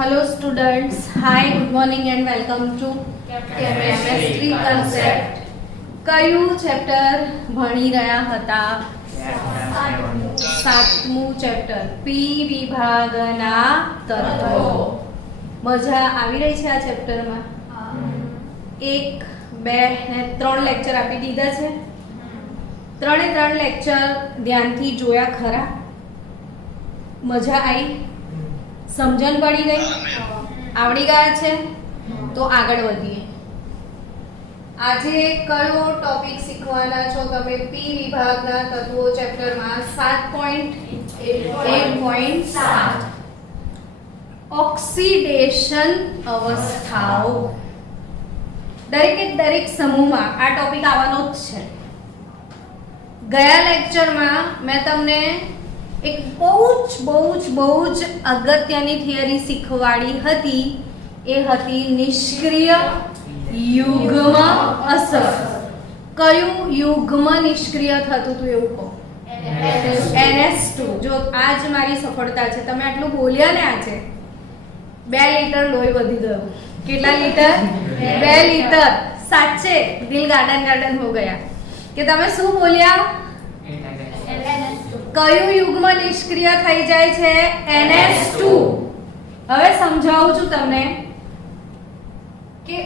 Hello students, hi, good morning and welcome to chemistry concept. કયું chapter ભણી રહ્યા હતા? સાતમું ચેપ્ટર, પી વિભાગના તત્વો. મજા આવી રહી છે આ ચેપ્ટરમાં? 1, 2 ને 3 લેક્ચર આપી દીધા છે. 3 લેક્ચર ધ્યાનથી જોયા ખરા? મજા આવી? સમજણ પડી ગઈ? આવડી ગયા છે? તો આગળ વધીએ. આજે કયો ટોપિક શીખવાના છો તમે? પી વિભાગના તત્વો ચેપ્ટરમાં 7.1.7 ઓક્સિડેશન અવસ્થાઓ. દરેક સમૂહમાં આ ટોપિક આવવાનો જ છે. ગયા લેક્ચરમાં મેં તમને એક બહુ જ અગત્યની થિયરી શીખવાડી હતી. એ હતી નિષ્ક્રિય યુગ્મ અસર. કયું યુગ્મ નિષ્ક્રિય થતું હતું એવું કહો? NH2. જો આજ મારી સફળતા છે. તમે આટલું બોલ્યા ને આજે, 2 લીટર લોહી વધી ગયું. કેટલા લીટર? 2 લીટર. સાચે દિલ ગાર્ડન હો ગયા કે તમે શું બોલ્યા? કયું યુગ્મ નિષ્ક્રિય થઈ જાય છે? NH2. હવે સમજાવું છું તમને કે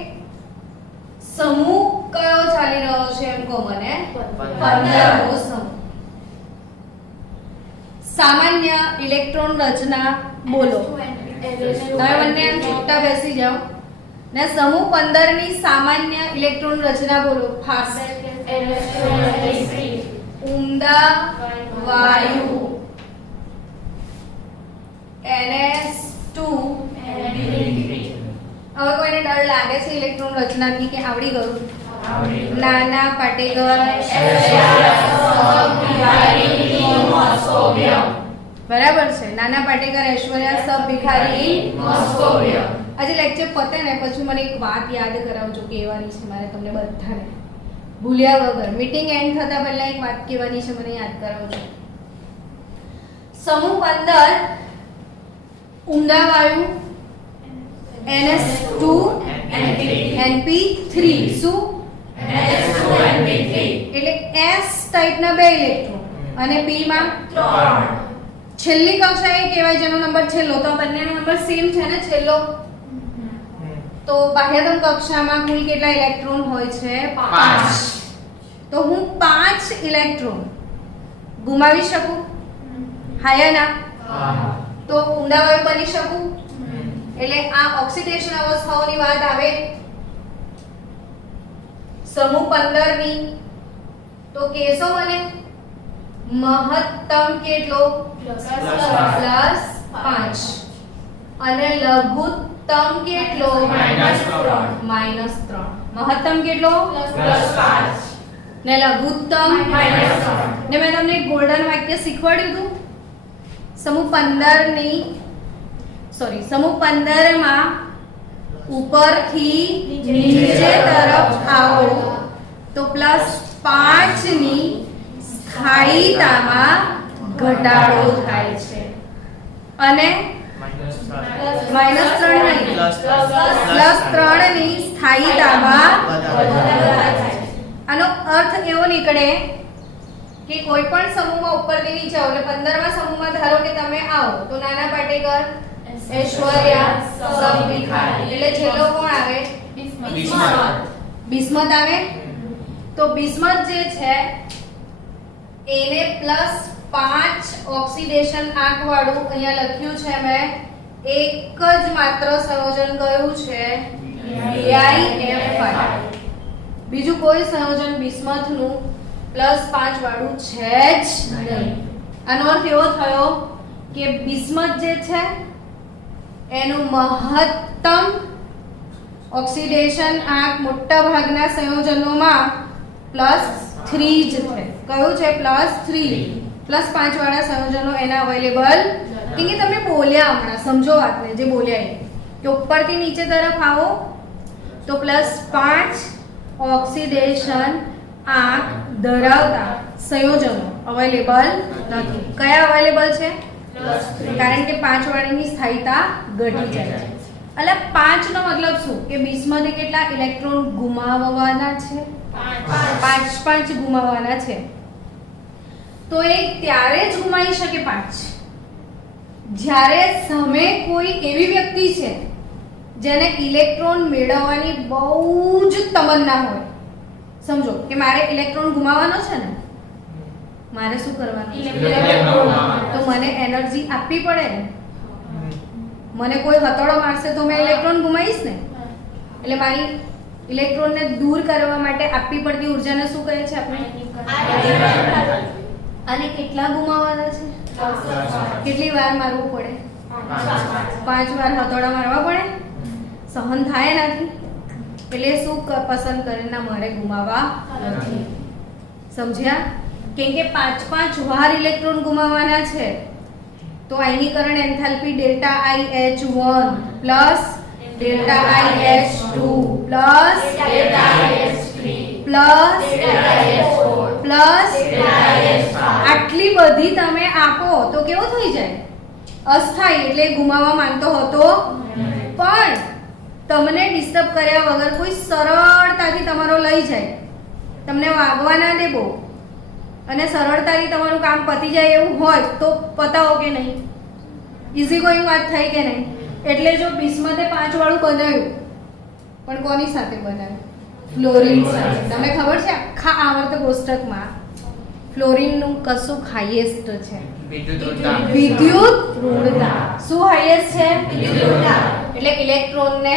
સમૂહ કયો ચાલી રહ્યો છે એમ કહો મને. 15મો સમૂહ. સામાન્ય ઇલેક્ટ્રોન રચના બોલો. તમે બંને એમ ચૂપચાપ બેસી જાઓ ને સમૂહ 15 ની સામાન્ય ઇલેક્ટ્રોન રચના બોલો. ફાસ્ટ. ઉમદા વાયુ NH2. હવે કોઈને ડર લાગે છે ઇલેક્ટ્રોન રચનાથી કે આવડી ગયું? નાના પાટેકર બરાબર છે. નાના પાટેકર ઐશ્વર્યા સબ ભિખારી મોસ્કોવિયમ. આજે લેક્ચર પતે ને પછી મને એક વાત યાદ કરાવજો, કહેવાની છે મારે તમને બધાને ભૂલ્યા વગર. મીટિંગ એન્ડ થતા પહેલા એક વાત કહેવાની છે, મને યાદ કરાવજો. સમૂહ 15 ઉમદા વાયુ NH2 NP3. શું? એટલે S ટાઈપના 2 ઇલેક્ટ્રોન અને P માં 3. છેલ્લી કક્ષા એ કહેવાય જેનો નંબર છેલ્લો. તો બંનેનો નંબર સેમ છે ને, છેલ્લો. તો બાહ્યતમ કક્ષામાં કુલ કેટલા ઇલેક્ટ્રોન હોય છે? 5. તો હું 5 ઇલેક્ટ્રોન ગુમાવી શકું? હાયા ના? તો ઊંડા વાયુ બની શકું? એટલે આ ઓક્સિડેશન અવસ્થાઓની વાત આવે સમૂહ 15 ની તો કેસો મને મહત્તમ કેટલો? +5 અને લઘુત્તમ કેટલો? -3. મહત્તમ કેટલો? +5 ને લઘુત્તમ -3. ને મેં તમને એક ગોલ્ડન વાક્ય શીખવાડ્યું હતું. સમૂહ 15 માં ઉપરથી નીચે તરફ આવો તો +5 ની સ્થાયીતામાં ઘટાડો થાય છે અને -3 નહીં, +3 ની સ્થાયીતામાં આનો અર્થ એવો નીકળે કે કોઈ પણ સમૂહમાં ઉપરથી નીચે આવો એટલે 15મા સમૂહમાં ધારો કે તમે આવો તો નાના પાટેકર ઐશ્વર્યા સબ ભિખારી એટલે છેલ્લો કોણ આવે? બિસ્મત આવે. તો બિસ્મત જે છે એને +5 ઓક્સિડેશન આંક વાળું અહીંયા લખ્યું છે મેં. એક જ માત્ર સંયોજન કયું છે? BiF5. બીજું કોઈ સંયોજન બિસ્મથનું +5 વાળું છે જ નહીં. આનો અર્થ એવો થયો કે બિસ્મથ જે છે એનું મહત્તમ ઓક્સિડેશન આંક મોટા ભાગના સંયોજનોમાં +3 જ છે. કયું છે? +3. +5 વાળા સંયોજનો એના અવેલેબલ કેમ કે તમે બોલ્યા હમણાં, સમજો વાતને જે બોલ્યા એ કે ઉપરથી નીચે તરફ આવો તો +5 ઓક્સિડેશન આંક ધરાવતા સંયોજનો અવેલેબલ નથી. કયા અવેલેબલ છે? કારણ કે 5 વાળાની સ્થાયીતા ઘટી જાય છે. એટલે 5 નો મતલબ શું કે બિસ્મથે કેટલા ઇલેક્ટ્રોન ગુમાવવાના છે? 5 ગુમાવવાના છે. તો એ ત્યારે જ ગુમાવી શકે 5 જ્યારે સામે કોઈ એવી વ્યક્તિ છે જેને ઇલેક્ટ્રોન મેળવવાની બહુ જ તમન્ના હોય. સમજો કે મારે ઇલેક્ટ્રોન ગુમાવવાનો છે ને, મારે શું કરવાનું? તો મને એનર્જી આપવી પડે ને. મને કોઈ હથોડો મારશે તો મેં ઇલેક્ટ્રોન ગુમાવીશ ને. એટલે મારી ઇલેક્ટ્રોનને દૂર કરવા માટે આપવી પડતી ઉર્જાને શું કહે છે આપણે? અને કેટલા ગુમાવવાના છે? કેટલી વાર મારવું પડે? 5 વાર હથોડા મારવા પડે. સહન થાય નથી એટલે શું પસંદ કરે? ના, મારે ગુમાવવા નથી. સમજ્યા? કેમ કે 5 વાર ઇલેક્ટ્રોન ગુમાવવાના છે. તો આયનીકરણ enthalpy delta IH1 plus delta IH2 plus delta IH3 plus delta IH4 plus delta IH5 આટલી બધી તમે આપો તો કેવું થઈ જાય? અસ્થાયી, એટલે ગુમાવવા માંગતો હતો પણ તમને ડિસ્ટર્બ કર્યા વગર કોઈ સરળતાથી તમારો લઈ જાય, તમને વાગવા ના દે બહુ, અને સરળતાથી તમારું કામ પતી જાય એવું હોય તો પતાવો કે નહીં? ઈઝી ગોઈંગ વાત થઈ કે નહીં? એટલે જો બિસ્મથે 5 વાળું બનાવ્યું પણ કોની સાથે બનાવ્યું? ફ્લોરિન સાથે. તમને ખબર છે આખા આવર્ત કોષ્ટકમાં ફ્લોરિનનું કશું હાઈએસ્ટ છે? વિદ્યુત ઋણતા. શું હાઈએસ્ટ છે? વિદ્યુત ઋણતા. એટલે ઇલેક્ટ્રોનને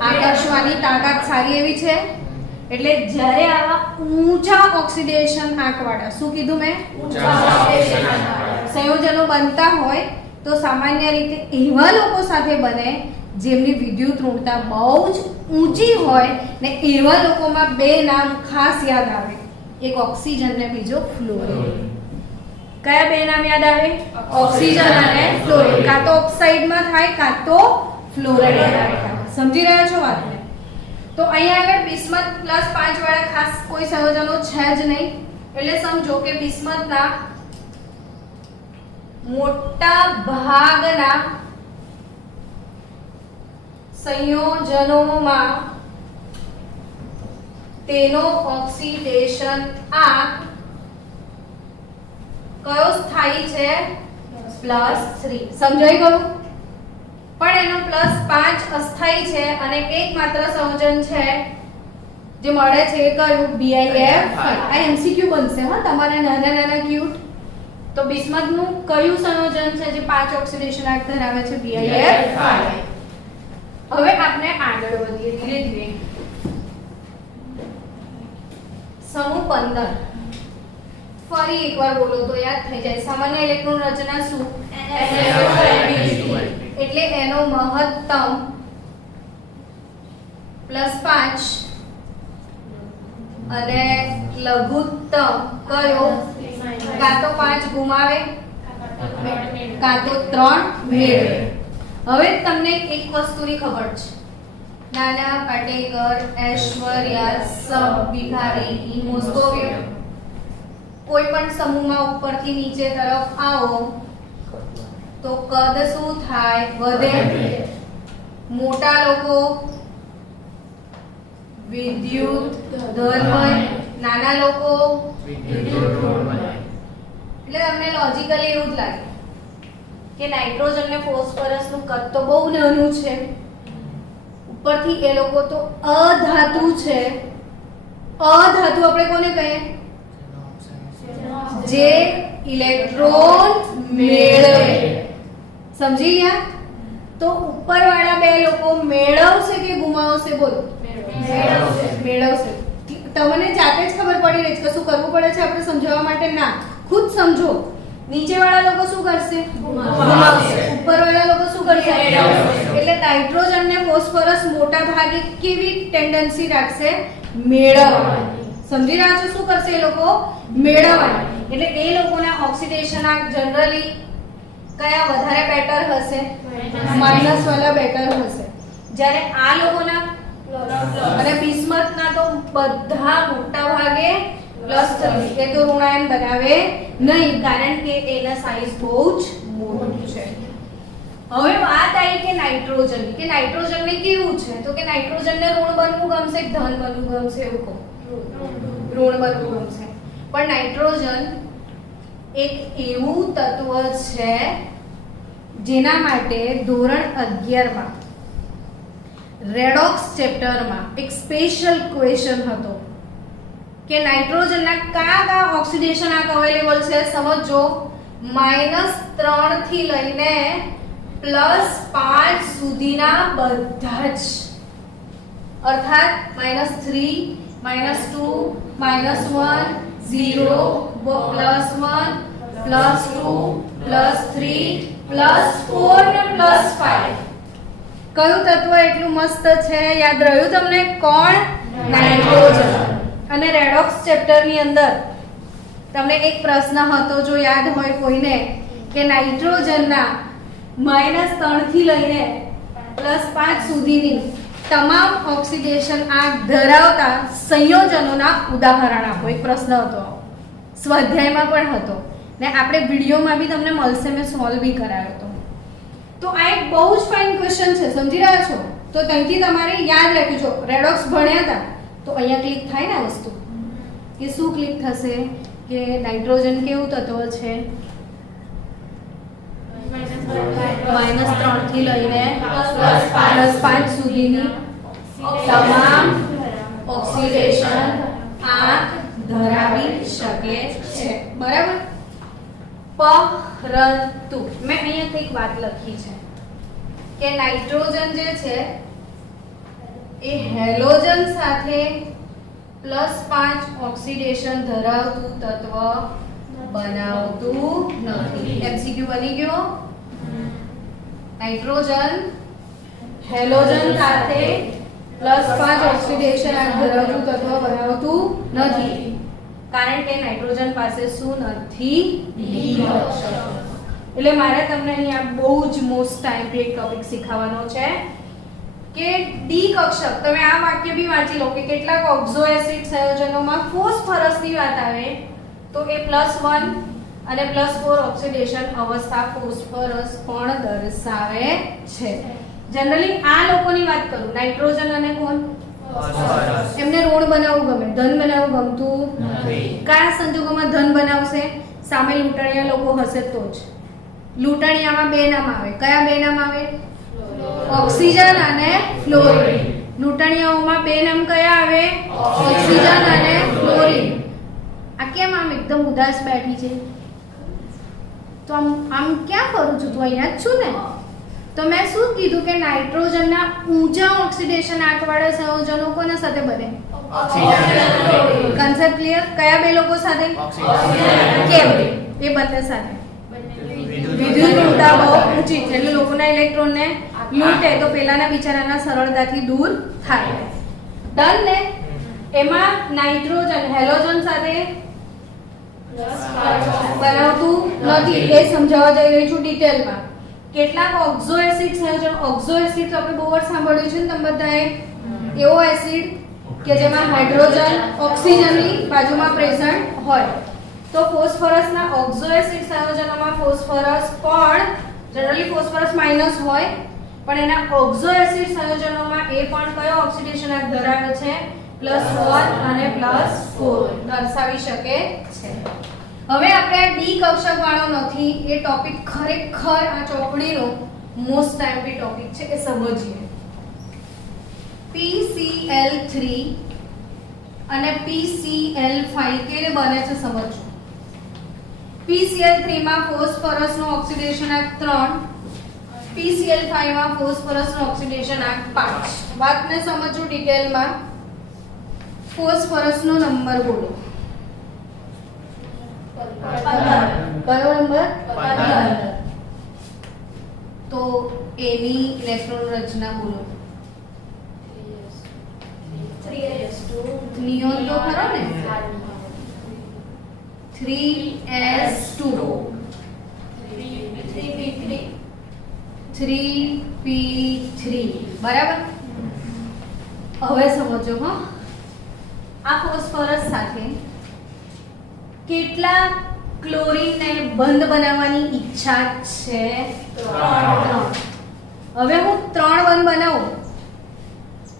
આકર્ષવાની તાકાત સારી એવી છે. એટલે જ્યારે આવા ઊંચા ઓક્સિડેશન આંકવાળા, શું કીધું મેં? ઊંચા ઓક્સિડેશન આંકવાળા સંયોજનો બનતા હોય તો સામાન્ય રીતે એવા લોકો સાથે બને જેમની વિદ્યુત ઋણતા બહુ જ ઊંચી હોય ને એવા લોકોમાં 2 નામ ખાસ યાદ આવે, એક ઓક્સિજન ને બીજો ફ્લોરિન. કયા 2 નામ યાદ આવે? ઓક્સિજન અને ફ્લોરિન. કાં તો ઓક્સાઇડમાં થાય કાં તો ફ્લોરાઇડ થાય. સમજી રહ્યા છો વાતને? તો અહીંયા આગળ બિસ્મથ પ્લસ 5 વાળા ખાસ કોઈ સંયોજનો છે જ નહીં. એટલે સમજો કે બિસ્મથના મોટા ભાગના સંયોજનોમાં તેનો ઓક્સિડેશન આંક કયો સ્થાયી છે? +3. સમજાઈ ગયું? પણ એનો +5 અસ્થાયી છે અને એકમાત્ર સંયોજન છે જે મળે છે એ કયું? BiF. આ MCQ બનશે હા તમારે નાના ક્યુટ. તો બિસ્મથનું કયું સંયોજન છે જે 5 ઓક્સિડેશન આંક ધરાવે છે? BiF. હવે આપણે આગળ વધીએ ધીરે ધીરે. સમૂહ 15 ફરી એકવાર બોલો તો યાદ થઈ જાય. સામાન્ય ઇલેક્ટ્રોન રચના શું? એટલે એનો મહત્તમ +5 અને લઘુત્તમ કયો? કાં તો 5 ગુમાવે કાં તો 3 મેળવે. હવે તમને એક વસ્તુની ખબર છે, નાના પાટેકર, ઐશ્વર્યા, સબ ભિખારી, મોસ્કોવિયર, કોઈ પણ સમૂહમાં ઉપરથી નીચે તરફ આવો તો કદ શું થાય? વધે. મોટા લોકો વિદ્યુત ધન, નાના લોકો વિદ્યુત ઋણ. એટલે તમને લોજિકલી એવું જ લાગે કે નાઇટ્રોજન ને ફોસ્ફરસ નું કદ તો બહુ નાનું છે, ઉપરથી એ લોકો તો અધાતુ છે. અધાતુ આપણે કોને કહીએ? જે ઇલેક્ટ્રોન મેળવે. સમજી ગયા? તો ઉપરવાળા 2 લોકો મેળવશે કે ગુમાવશે? બોલો. મેળવશે. તમને જાતે જ ખબર પડી રહી છે કે શું કરવું પડે છે આપણે સમજાવવા માટે? ના, ખુદ સમજો. નીચેવાળા લોકો શું કરશે? ગુમાવશે. ઉપરવાળા લોકો શું કરશે? એટલે નાઇટ્રોજન ને ફોસ્ફરસ મોટા ભાગે કેવી ટેન્ડન્સી રાખશે? મેળવવાની. સમજી રહ્યા છો? શું કરશે એ લોકો? મેળવવાની. એટલે એ લોકોના ઓક્સિડેશન આંક જનરલી કયા વધારે બેટર હશે? માઈનસ વાળા બેટર હશે. જ્યારે આ લોકોના અને બિસ્મથના તો બધા મોટા ભાગે +3. એ તો ઋણાયન બનાવે નહીં કારણ કે એના સાઈઝ બહુ જ બહુ મોટું છે. હવે વાત આવી કે નાઇટ્રોજન, કે નાઇટ્રોજનને કેવું છે, તો કે નાઇટ્રોજનને ઋણ બનવું ગમશે કે ધન બનવું ગમશે? એવું કહો, ઋણ બનવું ગમશે. પણ નાઇટ્રોજન એક એવું તત્વ છે જેના માટે ધોરણ 11 માં રેડોક્સ ચેપ્ટરમાં એક સ્પેશિયલ ક્વેશ્ચન હતો કે નાઇટ્રોજનના કયા ઓક્સિડેશન આંક અવેલેબલ છે. સમજો, -3 થી લઈને +5 સુધીના બધા જ, અર્થાત -3, -2, -1, 0, +1, +2, +3, +4 ને +5. કયું તત્વ એટલું મસ્ત છે? યાદ રહ્યું તમને? કોણ? નાઇટ્રોજન. અને રેડોક્સ ચેપ્ટરની અંદર તમને એક પ્રશ્ન હતો, જો યાદ હોય કોઈને, કે નાઇટ્રોજનના -3 થી લઈને +5 સુધીની તમામ ઓક્સિડેશન આંક ધરાવતા સંયોજનોના ઉદાહરણ આપો. એક પ્રશ્ન હતો, સ્વાધ્યાયમાં પણ હતો ને આપણે વિડીયોમાં બી તમને મળશે, મેં સોલ્વ બી કરાયો હતો. તો આ એક બહુ જ ફાઇન ક્વેશ્ચન છે, સમજી રહ્યા છો? તો ત્યાંથી તમારે યાદ રાખજો. રેડોક્સ ભણ્યા હતા તો અહીંયા ક્લિક થાય ને વસ્તુ, કે શું ક્લિક થશે? કે નાઇટ્રોજન કેવું તત્વ છે? -3 થી લઈને +5 સુધીની તમામ ઓક્સિડેશન આંક ધરાવી શકે છે. બરાબર? પરંતુ મેં અહીંયા કંઈક વાત લખી છે કે નાઇટ્રોજન જે છે એ હેલોજન સાથે +5 ઓક્સિડેશન ધરાવતું તત્વ બનાવતું નથી. એમસીક્યુ બની ગયો. નાઇટ્રોજન હેલોજન સાથે +5 ઓક્સિડેશન ધરાવતું તત્વ બનાવતું નથી, કારણ કે નાઇટ્રોજન પાસે શું નથી? ડી કક્ષક. એટલે મારે તમને અહીંયા બહુ જ મોસ્ટ ટાઈમ એક ટોપિક શીખવવાનો છે કે ડી કક્ષક. તમે આ વાક્ય બી વાંચી લો કે કેટલાક ઓક્ઝો એસિડ સંયોજનોમાં ફોસ્ફરસની વાત આવે તો એ +1 અને +4 ઓક્સિડેશન અવસ્થા ફોસ્ફરસ પણ દર્શાવે છે. જનરલી આ લોકોની વાત કરું, નાઇટ્રોજન અને કોણ? એમને ઋણ બનાવવું ગમે, ધન બનાવવું ગમતું નથી. કયા સંજોગોમાં ધન બનાવશે? સામે લૂંટણીયા લોકો હશે તો જ. લૂંટણીયામાં બે નામ આવે. કયા બે નામ આવે? ઓક્સિજન અને ફ્લોરિન. લૂંટણીયાઓમાં બે નામ કયા આવે? ઓક્સિજન અને ફ્લોરિન. આ કેમ આમ એકદમ ઉદાસ બેઠી છે? તો આમ ક્યાં કરું છું? તો અહીંયા જ છું ને. તો મેં શું કીધું કે નાઇટ્રોજનના ઊંચા ઓક્સિડેશન આંકવાળા સંયોજનો કોના સાથે બને? Concept clear? કયા બે લોકો સાથે? કેમ? એ બંને સાથે વિદ્યુત ઊર્જા બહુ ઊંચી છે, એટલે લોકોના ઇલેક્ટ્રોનને લૂંટે તો પેલાના બિચારાના સરળતાથી દૂર થાય. ડન ને? એમાં નાઇટ્રોજન હેલોજન સાથે બનાવતું નથી, એ સમજાવવા જઈ રહી છું ડિટેલમાં. કેટલાક ઓક્ઝો એસિડ સંયોજન, ઓક્ઝો એસિડ આપણે બહુ વાર સાંભળ્યું છે ને તમે બધાએ, એવો એસિડ કે જેમાં હાઇડ્રોજન ઓક્સિજનની બાજુમાં પ્રેઝન્ટ હોય. તો ફોસ્ફરસના ઓક્ઝો એસિડ સંયોજનોમાં ફોસ્ફરસ પણ જનરલી ફોસ્ફરસ માઈનસ હોય, પણ એના ઓક્ઝો એસિડ સંયોજનોમાં એ પણ કયો ઓક્સિડેશન આંક ધરાવે છે? +1 અને +4 દર્શાવી શકે છે. હવે આપણે આ ડી કક્ષક વાળો નથી, એ ટોપિક ખરેખર આ ચોપડીનો મોસ્ટ ટાઈમલી ટોપિક છે, એ સમજીએ. PCl3 અને PCl5 કેને બને છે સમજો. PCl3 માં ફોસ્ફરસનો ઓક્સિડેશન આંક 3, PCl5 માં ફોસ્ફરસનો ઓક્સિડેશન આંક 5. વાતને સમજો ડિટેલમાં. ફોસ્ફરસનો નંબર બોલો. 15. કયો નંબર? 15. તો એની ઇલેક્ટ્રોન રચના બોલો. 3s2. નિયોન તો ખરો ને? 3s2. 3p3. બરાબર? હવે સમજો હો, આ ફોસ્ફરસ સાથે કેટલા ક્લોરીનને બંધ બનાવવાની ઈચ્છા છે? 3. હવે હું 3 બંધ બનાવું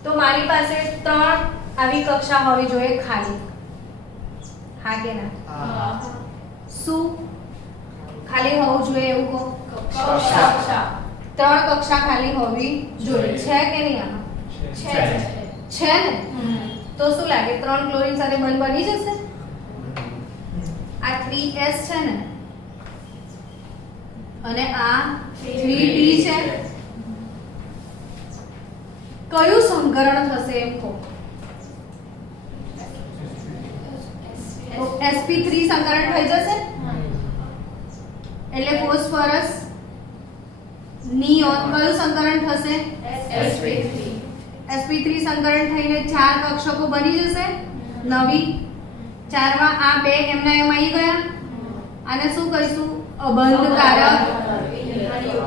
તો મારી પાસે 3 આવી કક્ષા હોવી જોઈએ ખાલી. હા કે ના? શું ખાલી હોવું જોઈએ એવું કહો? કક્ષા. 3 કક્ષા ખાલી હોવી જોઈએ. છે કે નહીં આમાં? છે ને? તો શું લાગે 3 ક્લોરીન સાથે બંધ બની જશે? આ 3s છે ને અને આ 3d છે. કયું સંકરણ થશે એમ કહો? તો sp3 સંકરણ થઈ જશે એટલે ફોસ્ફરસ નિયોન કયું સંકરણ થશે? sp3 સંકરણ થઈને 4 કક્ષકો બની જશે નવી. 4 માં આ 2 એમના એમ આવી ગયા. આને શું કહીશું? અબંધકારક,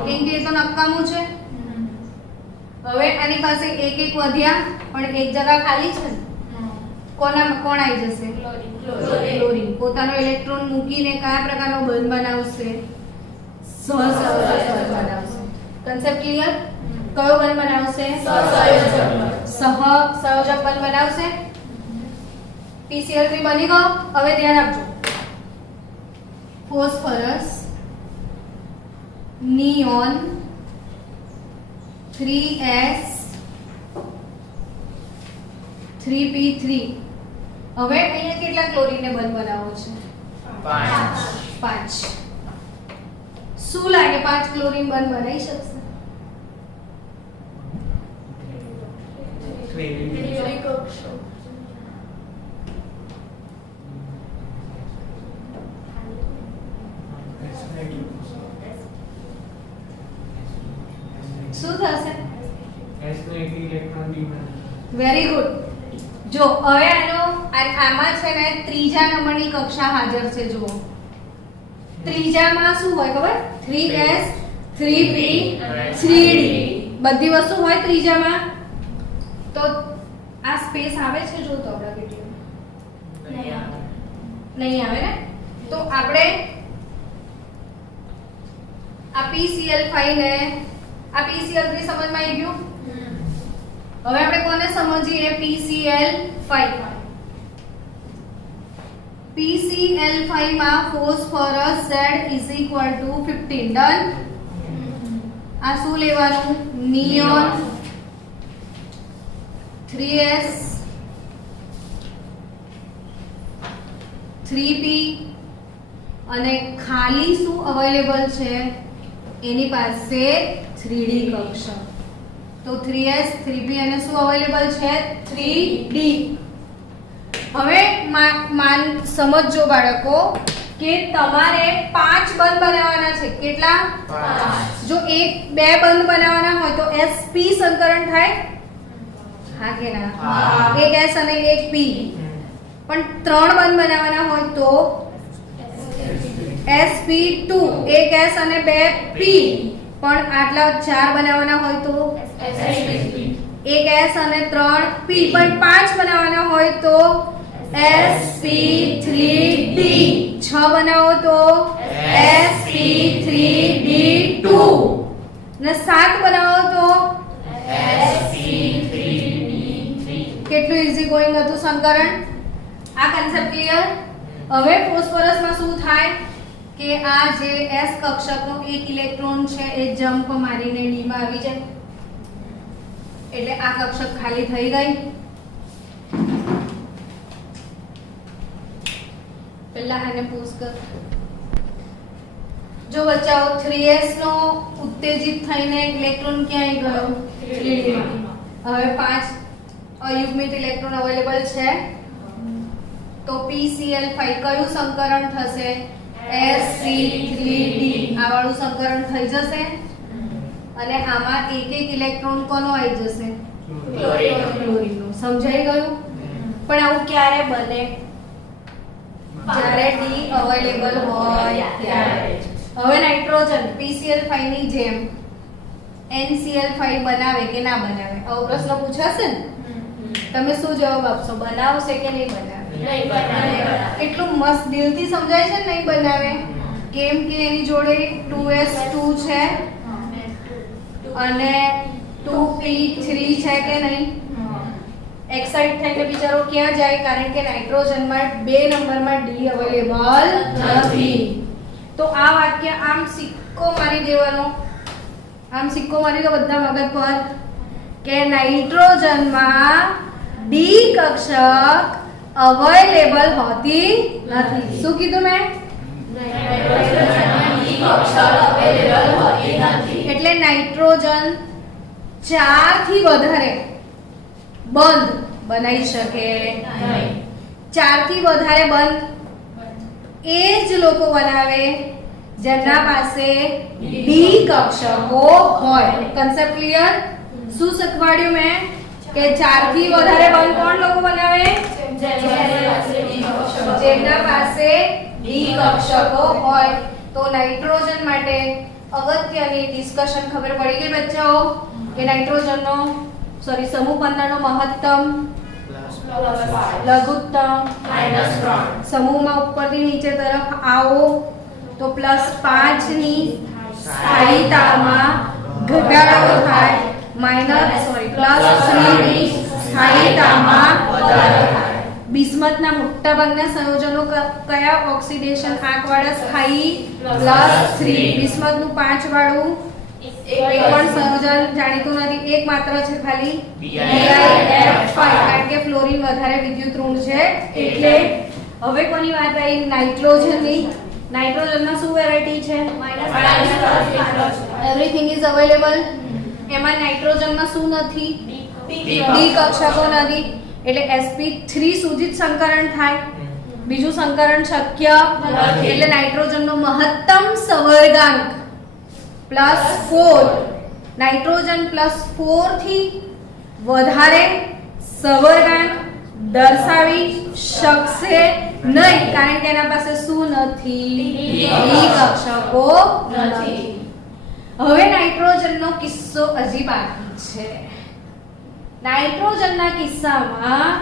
કેમ કે એ તો નકામું છે. હવે આની પાસે એક વધ્યા પણ એક જગ્યા ખાલી છે ને. કોણ આવી જશે? ક્લોરીન. પોતાનો ઇલેક્ટ્રોન મૂકીને કયા પ્રકારનો બંધ બનાવશે? સહસંયોજક બનાવશે. Concept clear? કયો બંધ બનાવશે? સહસંયોજક બંધ બનાવશે. PCl3 બની ગયો. હવે ધ્યાન આપજો, ફોસ્ફરસ નિયોન 3s 3p3. હવે અહીંયા કેટલા ક્લોરીનને બંધ બનાવવો છે? 5. શું લાગે 5 ક્લોરીન બંધ બનાવી શકશે? શું થશે? Very good. જો હવે આમાં છે ને ત્રીજા નંબરની કક્ષા હાજર છે. જુઓ ત્રીજામાં શું હોય ખબર? 3s 3p 3d બધી વસ્તુ હોય ત્રીજામાં. તો આ સ્પેસ આવે છે જો તો આપણા વિડિયો નહીં આવે ને. તો આપણે આ PCl5 ને આ PCl3 સમજમાં આવી ગયું. હવે આપણે કોને સમજીએ? PCl5. PCl5 માં ફોસ્ફરસ Z = 15. ડન. આ શું લેવાનું? નિયોન 3s 3p અને ખાલી શું અવેલેબલ છે એની પાસે 3d કક્ષા. તો 3s 3p અને શું અવેલેબલ છે? 3d. હવે સમજો બાળકો કે તમારે 5 બંધ બનાવવાના છે. કેટલા? 5. જો 2 બંધ બનાવવાના હોય તો sp સંકરણ થાય. હા કે ના? એક s અને એક p. પણ 3 બંધ બનાવવાના હોય તો sp2 એક s અને 2 p. પણ આટલા 4 બનાવવાના હોય તો એક s અને 3 p. પણ 5 બનાવવાના હોય તો sp3d. 6 બનાવો તો sp3d2 ને 7 બનાવો તો sp3d3. કેટલું ઈઝી ગોઈંગ હતું સંકરણ. આ કન્સેપ્ટ ક્લિયર? હવે ફોસ્ફરસમાં શું થાય કે આ જે s કક્ષકનો એક ઇલેક્ટ્રોન છે એ જમ્પ મારીને d માં આવી જાય એટલે આ કક્ષક ખાલી થઈ ગઈ. પહેલા આને પુશ કર. જો બચ્ચાઓ 3s નો ઉત્તેજિત થઈને ઇલેક્ટ્રોન ક્યાં ગયો? 3d માં. હવે 5 અયુગ્મિત ઇલેક્ટ્રોન અવેલેબલ છે તો PCl5 કયું સંકરણ થશે? sp3d. આ વાળું સંકરણ થઈ જશે અને આમાં એક ઇલેક્ટ્રોન કોનો આવી જશે? ક્લોરીનનો. સમજાઈ ગયું? પણ આવું ક્યારે બને? જ્યારે d અવેલેબલ હોય ત્યારે. હવે નાઇટ્રોજન PCl5 ની જેમ NCl5 બનાવે કે ના બનાવે? આવો પ્રશ્ન પૂછાશે ને. તમે શું જવાબ આપશો? બનાવશે કે નહીં બનાવે? એટલું મસ્ત દિલથી સમજાય છે નહીં બનાવે કેમ કે એની જોડે 2s2 છે અને 2p3 છે કે નહીં એક્સાઇટ થઈને બિચારો ક્યાં જાય કારણ કે નાઇટ્રોજનમાં 2 નંબરમાં ડી અવેલેબલ નથી તો આ વાક્ય આમ સિક્કો મારી દેવાનો આમ સિક્કો મારી દો બધા મગજ પર કે નાઇટ્રોજનમાં ડી કક્ષક અવેલેબલ હોતી નથી શું કીધું મેં એટલે નાઇટ્રોજન 4 થી વધારે બંધ બનાવી શકે નહીં 4 થી વધારે બંધ એ જ લોકો બનાવે જેના પાસે ડી કક્ષકો હોય કન્સેપ્ટ ક્લિયર શું શીખવાડ્યું મેં કે 4 થી વધારે બંધ કોણ લોકો બનાવે જેના પાસે ડી કક્ષકો હોય તો નાઇટ્રોજન માટે અગત્યની ડિસ્કશન ખબર પડી ગઈ બચ્ચાઓ કે નાઇટ્રોજનનો સમૂહ 15 નો મહત્તમ લઘુત્તમ -3 સમૂહમાં ઉપરથી નીચે તરફ આવો તો +5 ની સ્થાયીતામાં ઘટાડો થાય +3 ની સ્થાયીતામાં વધારો થાય બિસ્મથના મોટાભાગના સંયોજનો કયા ઓક્સિડેશન આંકવાળા સ્થાયી +3 બિસ્મથનું 5 વાળું એક પણ સંયોજન જાણીતું નથી એક માત્ર છે ખાલી BiF5 કારણ કે ફ્લોરિન વધારે વિદ્યુત ઋણ છે એટલે હવે કોની વાત આવી નાઇટ્રોજનની નાઇટ્રોજનમાં શું વેરાયટી છે એવરીથિંગ ઇઝ અવેલેબલ એમાં નાઇટ્રોજનમાં શું નથી ડી કક્ષકો નથી એટલે sp3 સુધી જ સંકરણ થાય બીજું સંકરણ શક્ય નથી એટલે નાઇટ્રોજનનો મહત્તમ સંવર્ગાંક +4 નાઇટ્રોજન +4 થી વધારે સંવર્ગાંક દર્શાવી શકશે નહીં કારણ કે એના પાસે શું નથી ડી કક્ષકો નથી હવે નાઇટ્રોજનનો કિસ્સો હજી બાકી છે નાઇટ્રોજનના કિસ્સામાં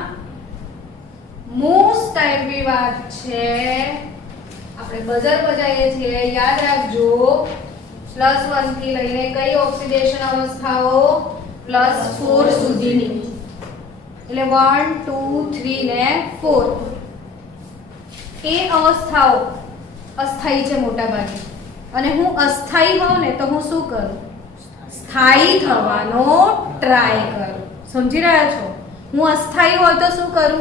મોસ્ટ ટાઈપની વાત છે આપણે બજાર બજાઈએ છીએ યાદ રાખજો +1 થી લઈને કઈ ઓક્સિડેશન અવસ્થાઓ +4 સુધીની એટલે 1 2 3 ને 4 એ અવસ્થાઓ અસ્થાયી છે મોટા ભાગે અને હું અસ્થાયી હોઉં ને તો હું શું કરું સ્થાયી થવાનો ટ્રાય કરું સમજી રહ્યા છો હું અસ્થાયી હોય તો શું કરું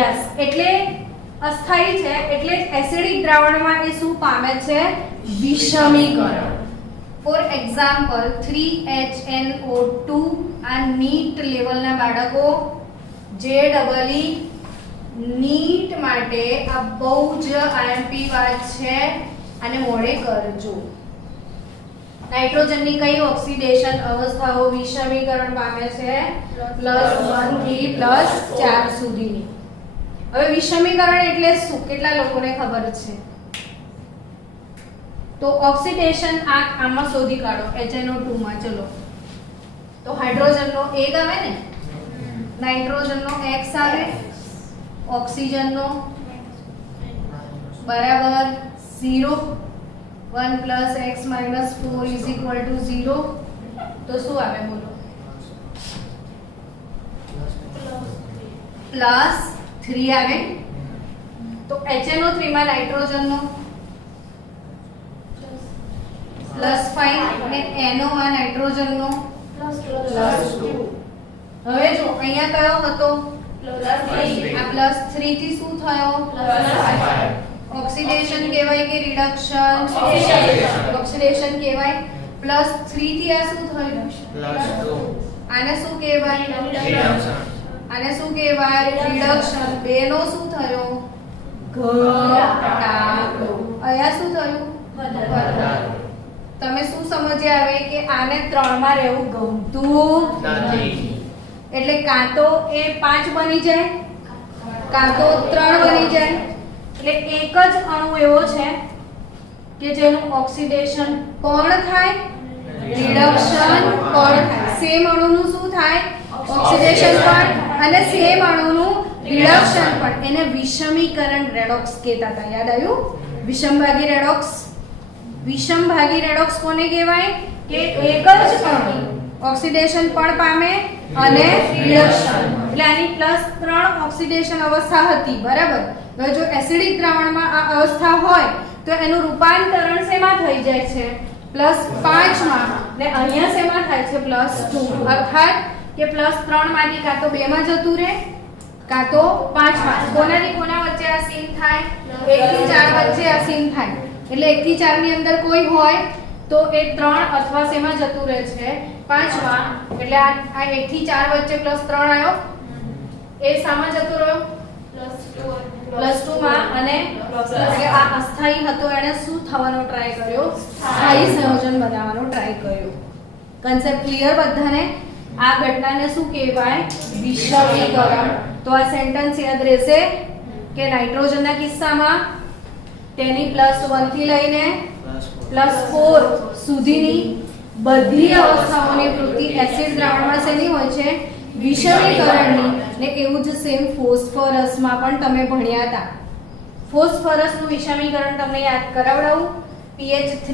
યસ એટલે અસ્થાયી છે એટલે એસિડિક દ્રાવણમાં એ શું પામે છે વિષમીકરણ ફોર એક્ઝામ્પલ 3HNO2 આ નીટ લેવલના બાળકો JEE નીટ માટે આ બહુ જ આઈએમપી વાત છે અને મોડે કરજો નાઇટ્રોજનની કઈ ઓક્સિડેશન અવસ્થાઓ વિષમીકરણ પામે છે +1 થી +4 સુધીની હવે વિષમીકરણ એટલે શું કેટલા લોકોને ખબર છે તો ઓક્સિડેશન આમાં શોધી કાઢો HNO2 માં ચલો તો હાઇડ્રોજનનો એક આવે ને નાઇટ્રોજનનો X આવે ઓક્સિજનનો બરાબર 0 1 + x - 4 = 0 તો શું આવે બોલો +3 આવે તો HNO3 માં નાઇટ્રોજનનો +5 અને NO માં નાઇટ્રોજનનો +2 હવે જો અહીંયા કયો હતો આ +3 થી શું થયો +5 ઓક્સિડેશન કહેવાય કે રિડક્શન ઓક્સિડેશન કહેવાય +3 થી આ શું થયું +2 આને શું કહેવાય આને શું કહેવાય રિડક્શન બેનો શું થયો ઘટાડો અહીંયા શું થયું વધારો તમે શું સમજ્યા હવે કે આને 3 માં રહેવું ગમતું નથી એટલે કાં તો એ 5 બની જાય કાં તો 3 બની જાય એટલે એક જ અણુ એવો છે કે જેનું ઓક્સિડેશન પણ થાય રિડક્શન પણ થાય સેમ અણુનું શું થાય ઓક્સિડેશન પણ અને સેમ અણુનું રિડક્શન પણ, એને વિષમીકરણ રેડોક્સ કહેતા હતા. યાદ આવ્યું? વિષમભાગી રેડોક્સ. વિષમભાગી રેડોક્સ કોને કહેવાય? કે એક જ અણુ ઓક્સિડેશન પણ પામે અને રિડક્શન. એટલે આની +3 ઓક્સિડેશન અવસ્થા હતી. બરાબર. હવે જો એસિડિક દ્રાવણમાં આ અવસ્થા હોય તો એનું રૂપાંતરણ શેમાં થઈ જાય છે? +5 માં. ને અહીંયા શેમાં થાય છે? +2. અર્થાત કે +3 માંથી કાં તો 2 માં જતું રહે કાં તો 5 માં. કોનાથી કોના વચ્ચે આ સીન થાય? 1 થી 4 વચ્ચે આ સીન થાય. એટલે 1 થી 4 ની અંદર કોઈ હોય તો એ 3 અથવા શેમાં જતું રહે છે? 5 માં. એટલે આ 1 થી 4 વચ્ચે +3 આવ્યો, એ શામાં જતો રહ્યો? +2 માં. અને એટલે આ અસ્થાયી હતો, એને શું થવાનો ટ્રાય કર્યો? સ્થાયી સંયોજન બનાવવાનો ટ્રાય કર્યો. કન્સેપ્ટ ક્લિયર બધાને? આ ઘટનાને શું કહેવાય? વિષમીકરણ. તો આ સેન્ટેન્સ યાદ રહેશે કે નાઇટ્રોજનના કિસ્સામાં તેની +1 થી લઈને +4 સુધીની બધી અવસ્થાઓની વૃત્તિ એસિડ દ્રાવણમાં શેની હોય છે? વિષમીકરણની. ને એવું જ સેમ ફોસ્ફરસમાં પણ તમે ભણ્યા હતા. ફોસ્ફરસનું વિષમીકરણ તમને યાદ કરાવડાવું. pH3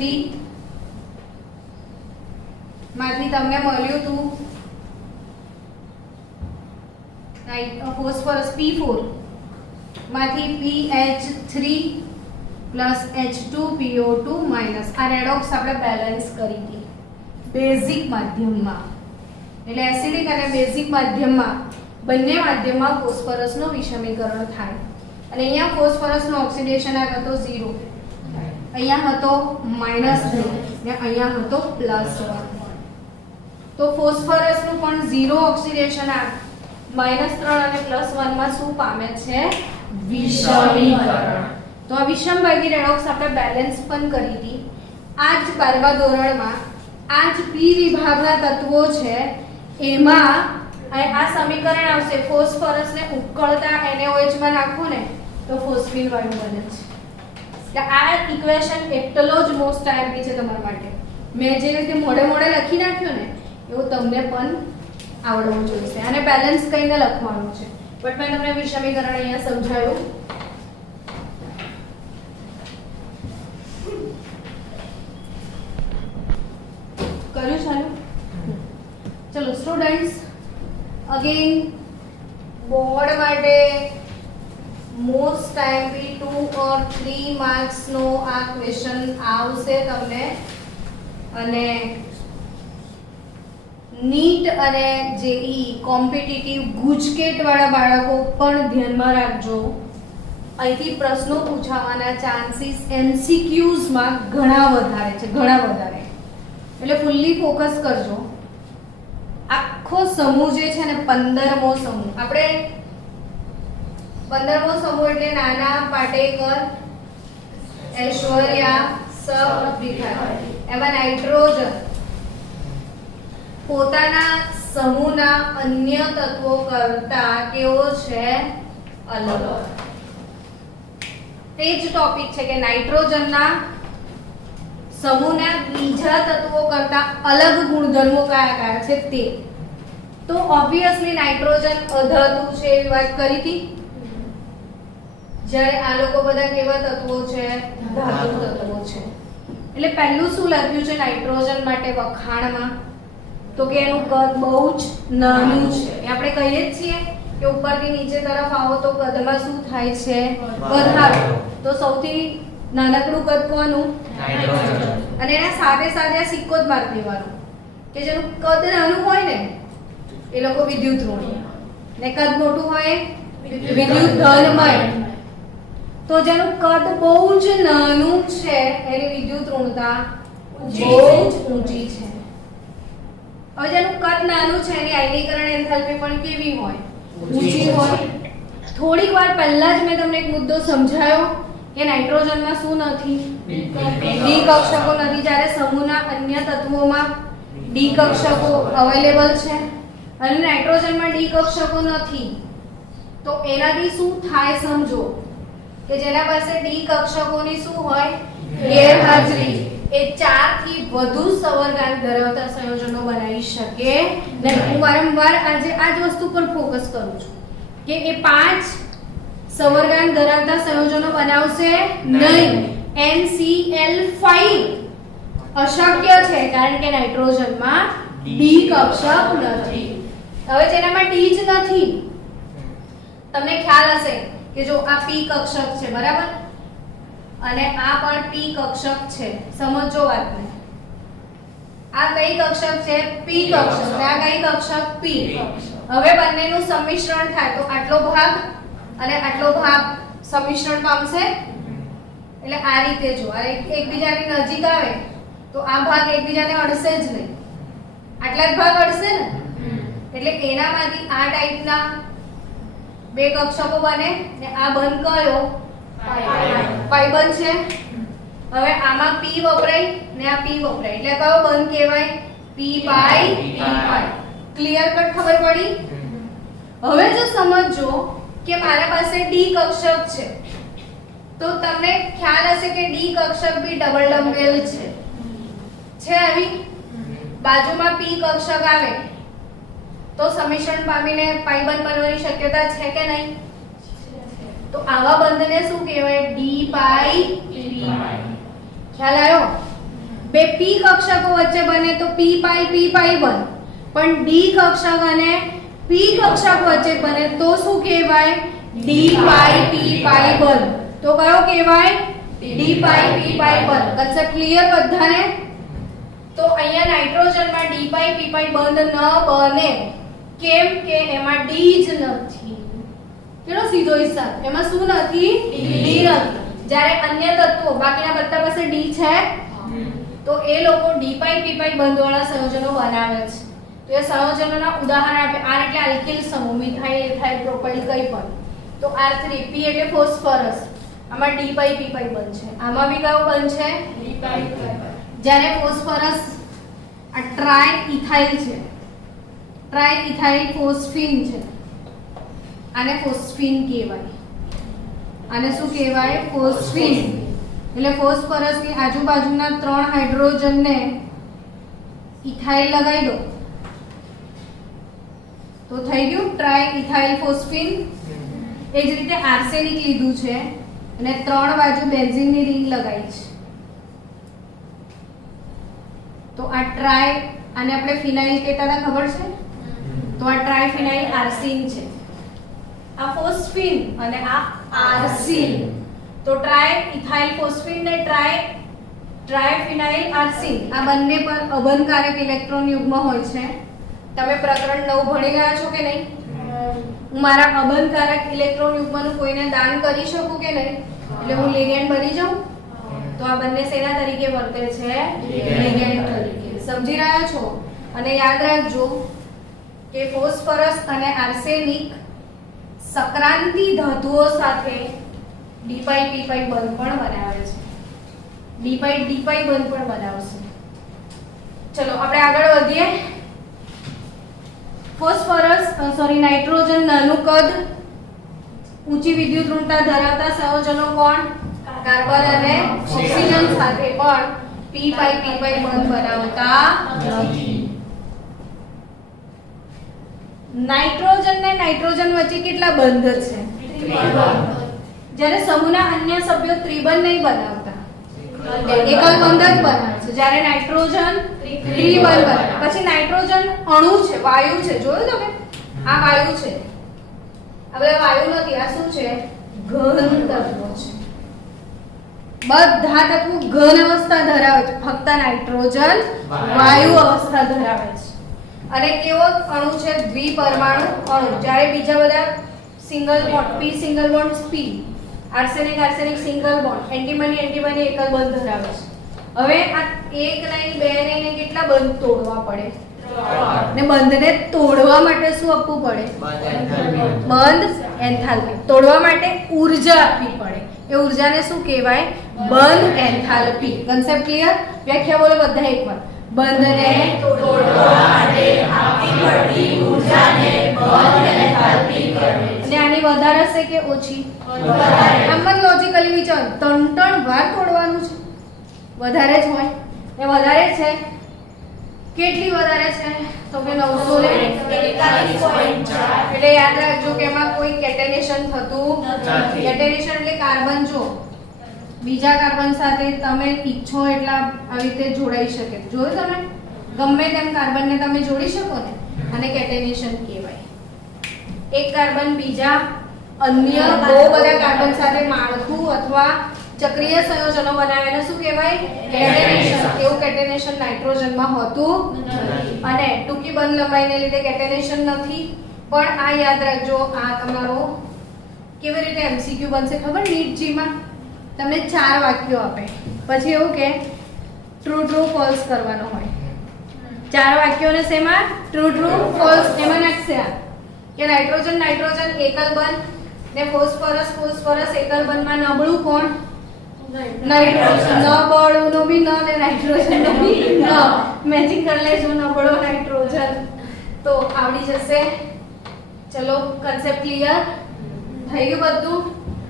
માંથી તમને મળ્યું હતું ફોસ્ફરસ P4 માંથી PH3 H2PO2 આ રેડોક્સ આપણે બેલેન્સ કરી હતી બેઝિક માધ્યમમાં. એટલે એસિડિક અને બેઝિક માધ્યમમાં બંને માધ્યમમાં ફોસ્ફરસનું વિષમીકરણ થાય. અને અહીંયા ફોસ્ફરસનું ઓક્સિડેશન હતો 0, અહીંયા હતો -3 ને અહીંયા હતો +1. તો ફોસ્ફરસનું પણ 0 ઓક્સિડેશન -3 અને +1 માં શું પામે છે? વિષમીકરણ. તો આ વિષમભાગી રેડોક્સ આપણે બેલેન્સ પણ કરી હતી. આ જ 12મા ધોરણમાં આ જ P વિભાગના તત્વો છે, એમાં આ સમીકરણ આવશે. ફોસ્ફરસને ઉકળતા NaOH માં નાખો ને તો ફોસ્ફીન વાયુ બને છે. આ ઇક્વેશન એટલો જ મોસ્ટ આઈએમપી છે તમારા માટે. મેં જે રીતે મોડે મોડે લખી નાખ્યું ને એવું તમને પણ આવડવું જોઈએ. અને બેલેન્સ કરીને લખવાનું છે. બટ મેં તમને વિષમીકરણ અહીંયા સમજાવ્યું. કર્યું ચાલુ? ચલો સ્ટુડન્ટ્સ, અગેન બોર્ડ માટે મોસ્ટ આઈએમપી 2 or 3 માર્ક્સ નો આ ક્વેશ્ચન આવશે તમને. અને નીટ અને જેઈ કોમ્પિટિટિવ ગુજકેટ વાળા બાળકો પણ ધ્યાનમાં રાખજો. અહીંથી પ્રશ્નો પૂછાવાના ચાન્સીસ MCQs માં ઘણા વધારે છે, ઘણા વધારે. એટલે ફૂલ્લી ફોકસ કરજો. આખો સમૂહ જે છે ને 15મો સમૂહ, આપણે 15મો સમૂહ એટલે નાના પાટેકર, ઐશ્વર્યા, સવિખા. એમાં નાઇટ્રોજન પોતાના સમૂહના અન્ય તત્વો કરતા કેવો છે? અલગ. તે જ ટોપિક છે કે નાઇટ્રોજનના સમૂહના બીજા તત્વો કરતા અલગ ગુણધર્મો કયા કયા છે તે. તો ઓબ્વિયસલી નાઇટ્રોજન અધાતુ છે એવી વાત કરી હતી. જ્યારે આ લોકો બધા કેવા તત્વો છે? ધાતુ તત્વો છે. એટલે પહેલું શું લખ્યું છે નાઇટ્રોજન માટે વખાણમાં? તો કે એનું કદ બહુ જ નાનું છે. આપણે કહીએ જ છીએ કે ઉપરથી નીચે તરફ આવો તો કદમાં શું થાય છે? વધારો. તો સૌથી નાનકડું કદ કોનું? નાઇટ્રોજન. અને એના સાથે સાથે આ સિક્કો જ મારી દેવાનો કે જેનું કદ નાનું હોય ને એ લોકો વિદ્યુત ઋણ, ને કદ મોટું હોય વિદ્યુત ધનમય. તો જેનું કદ બહુ જ નાનું છે એની વિદ્યુત ઋણતા બહુ જ ઊંચી છે. હવે જેનું કદ નાનું છે એની આયનીકરણ એન્થાલ્પી પણ કેવી હોય? ઊંચી હોય. થોડીક વાર પહેલા જ મેં તમને એક મુદ્દો સમજાયો કે નાઇટ્રોજનમાં શું નથી? ડી કક્ષકો નથી. જ્યારે સમૂહના અન્ય તત્વોમાં ડી કક્ષકો અવેલેબલ છે અને નાઇટ્રોજનમાં ડી કક્ષકો નથી. તો એનાથી શું થાય સમજો કે જેના પાસે ડી કક્ષકોની શું હોય? ગેરહાજરી. એ 4 થી વધુ સવર્ગાંક ધરાવતા સંયોજનો બનાવી શકે નહીં. હું વારંવાર આજે આ જ વસ્તુ પર ફોકસ કરું છું કે એ 5 સવર્ગાંક ધરાવતા સંયોજનો બનાવશે નહીં. NCl5 અશક્ય છે કારણ કે નાઇટ્રોજનમાં ડી કક્ષક નથી. હવે જેનામાં ડી જ નથી, તમને ખ્યાલ હશે કે જો આ p કક્ષક છે બરાબર, અને આ પણ p કક્ષક છે. સમજો વાતને. આ કઈ કક્ષક છે? p કક્ષક. અને આ કઈ કક્ષક? p. હવે બંનેનું સંમિશ્રણ થાય તો આટલો ભાગ અને આટલો ભાગ સંમિશ્રણ પામશે. એટલે આ રીતે જો આ એકબીજાની નજીક આવે તો આ ભાગ એકબીજાને અડશે જ નહીં, આટલા જ ભાગ અડશે ને. એટલે એનામાંથી આ ટાઈપના બે કક્ષકો બને ને આ બંધ કયો? પાઈ બનશે. હવે આમાં p વપરાય ને આ p વપરાય એટલે કયો બંધ કહેવાય? p પાઈ p પાઈ. ક્લિયર કટ ખબર પડી? હવે જો સમજો કે મારા પાસે d કક્ષક છે તો તમને ખ્યાલ હશે કે d કક્ષક બી ડબલ ડમ્બેલ છે આવી બાજુમાં p કક્ષક આવે તો સમીકરણ પામીને પાઈ બંધ બનવાની શક્યતા છે કે નહીં? તો આવા બંધને શું કહેવાય? d પાઈ p પાઈ. ખ્યાલ આવ્યો? બે p કક્ષકો વચ્ચે બને તો p પાઈ બંધ, પણ d કક્ષક અને p કક્ષક વચ્ચે બને તો શું કહેવાય? d પાઈ p પાઈ બંધ. તો કયો કહેવાય? d પાઈ p પાઈ બંધ. કન્સેપ્ટ ક્લિયર બધાને? તો અહીંયા નાઇટ્રોજનમાં d પાઈ p પાઈ બંધ ન બને. કેમ કે એમાં d જ નથી. કેનો સીધો હિસાબ? એમાં શું નથી? d નથી. જ્યારે અન્ય તત્વો બાકીના બધા પાસે d છે તો એ લોકો d પાઈ p પાઈ બંધ વાળા સંયોજનો બનાવે છે. તો એ સંયોજનોના ઉદાહરણ આપે. R એટલે આલ્કિલ સમૂહ, મિથાઇલ, એથાઇલ, પ્રોપાઇલ કંઈ પણ. તો R3, P એટલે ફોસ્ફરસ. આમાં d પાઈ p પાઈ બંધ છે. આમાં બી કયો બંધ છે? d પાઈ p પાઈ. જ્યારે ફોસ્ફરસ આ ટ્રાય ઇથાઇલ છે, ટ્રાય ઇથાઇલ ફોસ્ફીન છે. આને ફોસ્ફીન કહેવાય. આને શું કહેવાય? ફોસ્ફીન. એટલે ફોસ્ફરસની આજુબાજુના 3 હાઇડ્રોજનને ઇથાઇલ લગાવી દો તો થઈ ગયું ટ્રાય ઇથાઇલ ફોસ્ફીન. એ જ રીતે આર્સેનિક લીધું છે અને 3 બાજુ બેન્ઝીનની રિંગ લગાવી છે તો આ ટ્રાય, આને આપણે ફિનાઇલ કહેતા હતા ખબર છે? તો આ ટ્રાય ફિનાઇલ આર્સીન છે. આ ફોસ્ફીન અને આ આર્સીન. તો ટ્રાય ઇથાઇલ ફોસ્ફીન ને ટ્રાય ફિનાઇલ આર્સીન આ બંને પર અબંધકારક ઇલેક્ટ્રોન યુગ્મ હોય છે. તમે પ્રકરણ 9 ભણી ગયા છો કે નહીં? હું મારા અબંધકારક ઇલેક્ટ્રોન યુગ્મનું કોઈને દાન કરી શકું કે નહીં? એટલે હું લિગેન્ડ બની જાઉં. તો આ બંને શેના તરીકે વર્તે છે? લિગેન્ડ તરીકે. સમજી રહ્યા છો? અને યાદ રાખજો કે ફોસ્ફરસ અને આર્સેનિક સક્રાંતિ ધાતુઓ સાથે d પાઈ p પાઈ બંધ પણ બનાવે છે. d પાઈ d પાઈ બંધ પણ બનાવશે. ચલો આપણે આગળ વધીએ. નાઇટ્રોજન નાનું કદ, ઊંચી વિદ્યુત ઋણતા ધરાવતા સંયોજનો કોણ? કાર્બન અને ઓક્સિજન સાથે પણ p પાઈ p પાઈ બંધ બનાવતા નથી. નાઇટ્રોજન ને નાઇટ્રોજન વચ્ચે કેટલા બંધ છે? જ્યારે સમૂહના અન્ય સભ્યો ત્રિબંધ નહીં બનાવતા, એકલ બંધ જ બનાવે છે. જ્યારે નાઇટ્રોજન ત્રિબંધ બનાવે. પછી નાઇટ્રોજન અણુ છે, વાયુ છે. જોયું તમે? આ વાયુ છે. આ બધા વાયુ નથી. આ શું છે? ઘન તત્વો છે. બધા તત્વો ઘન અવસ્થા ધરાવે છે. ફક્ત નાઇટ્રોજન વાયુ અવસ્થા ધરાવે છે. અને કેવો અણુ છે? દ્વિપરમાણુ અણુ. જ્યારે બીજા બધા single bond, p single bond p, arsenic single bond, antimony એકલ બંધ ધરાવે છે. હવે આ એક નહીં, બે નહીં, કેટલા બંધ તોડવા પડે? ને બંધને તોડવા માટે શું આપવું પડે? બંધ એન્થાલ્પી. તોડવા માટે ઊર્જા આપવી પડે. એ ઊર્જાને શું કહેવાય? બંધ એન્થાલ્પી. Concept clear? વ્યાખ્યા બોલો બધા એકવાર. બંધને તોડવા માટે આપવી પડતી ઊર્જાને બંધ એન્થાલ્પી કહેવાય. અને આની વધારે હશે કે ઓછી? વધારે. આમ જ લોજિકલી વિચાર, ત્રણ વાર તોડવાનું છે, વધારે જ હોય. એ વધારે છે કેટલી વધારે છે તો કે 941. એટલે યાદ રાખજો કે એમાં કોઈ કેટેનેશન થતું નથી. કેટેનેશન એટલે કાર્બન જો બીજા કાર્બન સાથે તમે ઈચ્છો એટલા આવી રીતે જોડાઈ શકે. જોયું તમે ગમે તેમ કાર્બનને તમે જોડી શકો ને, આને કેટેનેશન કહેવાય. એક કાર્બન બીજા અન્ય બહુ બધા કાર્બન સાથે માળખું અથવા ચક્રીય સંયોજનો બનાવીને શું કહેવાય? કેટેનેશન. એવું કેટેનેશન નાઇટ્રોજનમાં હોતું નથી અને ટૂંકી બંધ લંબાઈને લીધે કેટેનેશન નથી. પણ આ યાદ રાખજો, આ તમારો કેવી રીતે એમસીક્યુ બનશે ખબર? નીટજી માં તમને 4 વાક્યો આપે, પછી એવું કે ટ્રુ ટ્રુ ફોલ્સ કરવાનો હોય. 4 વાક્યોને શેમાં? ટ્રુ ટ્રુ ફોલ્સ એમાં નાખશે. આ કે નાઇટ્રોજન નાઇટ્રોજન એકલ બંધ ને ફોસ્ફરસ ફોસ્ફરસ એકલ બંધમાં નબળું કોણ? નાઇટ્રોજન. નબળું નો બી ન ને નાઇટ્રોજન નો બી ન. મેચિંગ કરી લેજો નબળો નાઇટ્રોજન તો આવડી જશે. ચલો કન્સેપ્ટ ક્લિયર થઈ ગયું બધું.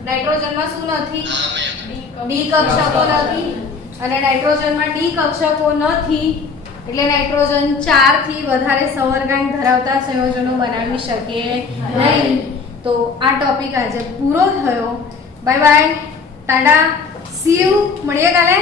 નાઇટ્રોજનમાં શું નથી? ડી કક્ષકો નથી અને નાઇટ્રોજનમાં ડી કક્ષકો નથી એટલે નાઇટ્રોજન 4 થી વધારે સંવર્ગાંક ધરાવતા સંયોજનો બનાવી શકે નહીં. તો આ ટોપિક આજે પૂરો થયો. Bye bye, Tata, C you, મળીએ કાલે.